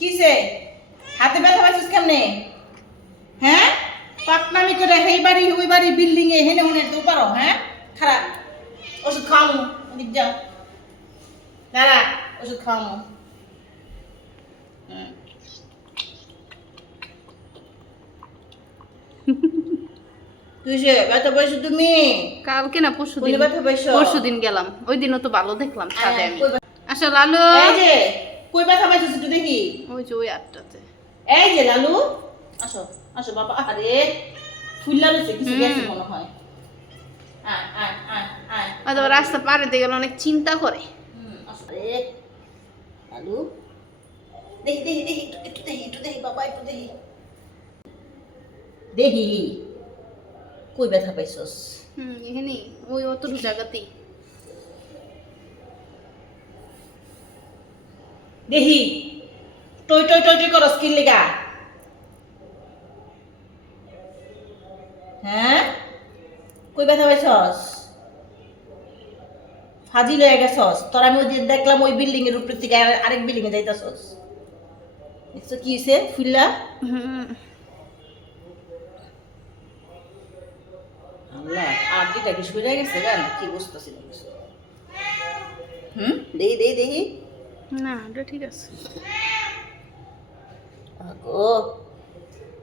কিসে হাতে ব্যথা পাইছিস কেমনে? হ্যাঁ? পাকনামি করে বাড়ি ওই বাড়ি বিল্ডিং এ হেনে হুনে তো পারো হ্যাঁ? খারাপ ওষুধ ওদিক যা। দাঁড়া ওষুধ। কিসে তুমি? কালকে না পরশু দিন পরশু দিন গেলাম। ওই দিনও তো ভালো দেখলাম ছাদে আমি। কই ব্যথা- আচ্ছা লালু এই যে কই ব্যথা পাইছিস একটু দেখি ওই যে ওই আটটাতে এই যে লালু আসো আসো বাবা আরে ফুল্লা রয়েছে কিছু গেছে মনে হয়। হয়তো রাস্তা পার হতে গেলে অনেক চিন্তা করে। লালু। দেখি দেখি দেখি একটু একটু দেখি একটু দেখি বাবা একটু দেখি। দেখি কই ব্যথা পাইছস? হুম এখানে ওই অতটুকু জায়গাতেই। টই টই টই টই করস কি লিগা। হ্যাঁ? কই ব্যথা পাইছস? ফাজিল হয়ে গেছস। তোর আমি ওই দেখলাম ওই বিল্ডিং এর উপর থেকে আর- আরেক বিল্ডিং এ যাইতাছস। দেখছ কি হইছে? ফুল্লা আল্লাহ আর দিটা কি শুয়ে গেছে গান কি বুঝতেছি না হুম? দেখি দেখি দেখি না ওটা ঠিক আছে।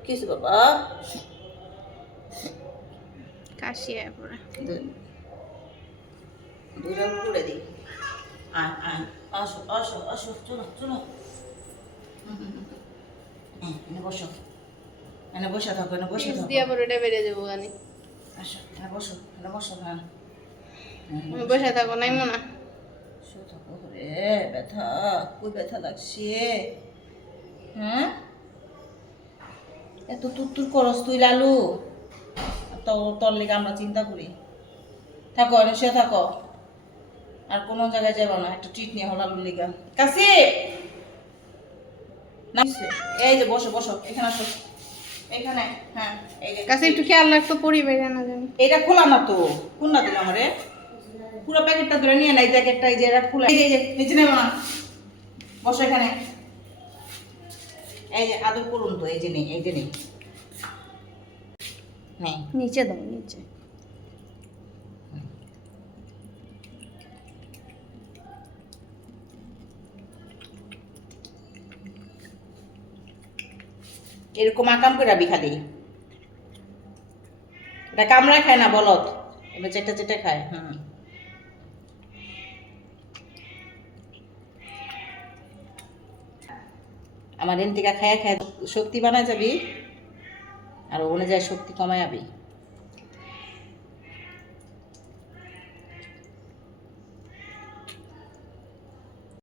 কিছু বাবা কাশি পরে দুইটা করে দিই। আয় আয়। আসো আসো আসো চলো চলো। এনে বসো। এনে বসে থাকো এনে বসে থাকো। দিয়া পরে এটা বেড়ে যাব গানি। আসো এনে বসো এনে বসো হ্যাঁ বসে। থাকো নাই মনে শুয়ে থাকো রে ব্যথা খুব ব্যথা লাগছে। হ্যাঁ? এত তুর তুর করস তুই লালু। তো তোর লেগে আমরা চিন্তা করি। থাকো শুয়ে থাকো। আর কোনো জায়গায় যাব না একটা ট্রিট নিয়ে হলাম লিগা। কাশি এই যে বসো বসো এখানে আসো। এখানে হ্যাঁ এই যে। কাছে একটু খেয়াল রাখতো পরিবার না জানি। এটা খোলা না তো? কোন না দিল আমারে পুরো প্যাকেটটা ধরে নিয়ে নাই প্যাকেটটা এই যে এটা খোলা। এই যে, নিচে নেব না। বসো এখানে। এই যে আদর করুন তো এই যে নেই এই যে নেই। নিচে দাও নিচে। এরকম আকাম করে রাবি খালি। এটা কামড়া খায় না বলত এটা চেটে চেটে খায় হুম। আমার এনটিকা খায়া খায় শক্তি বানায় যাবি আর ওখানে যায় শক্তি কমায় যাবি।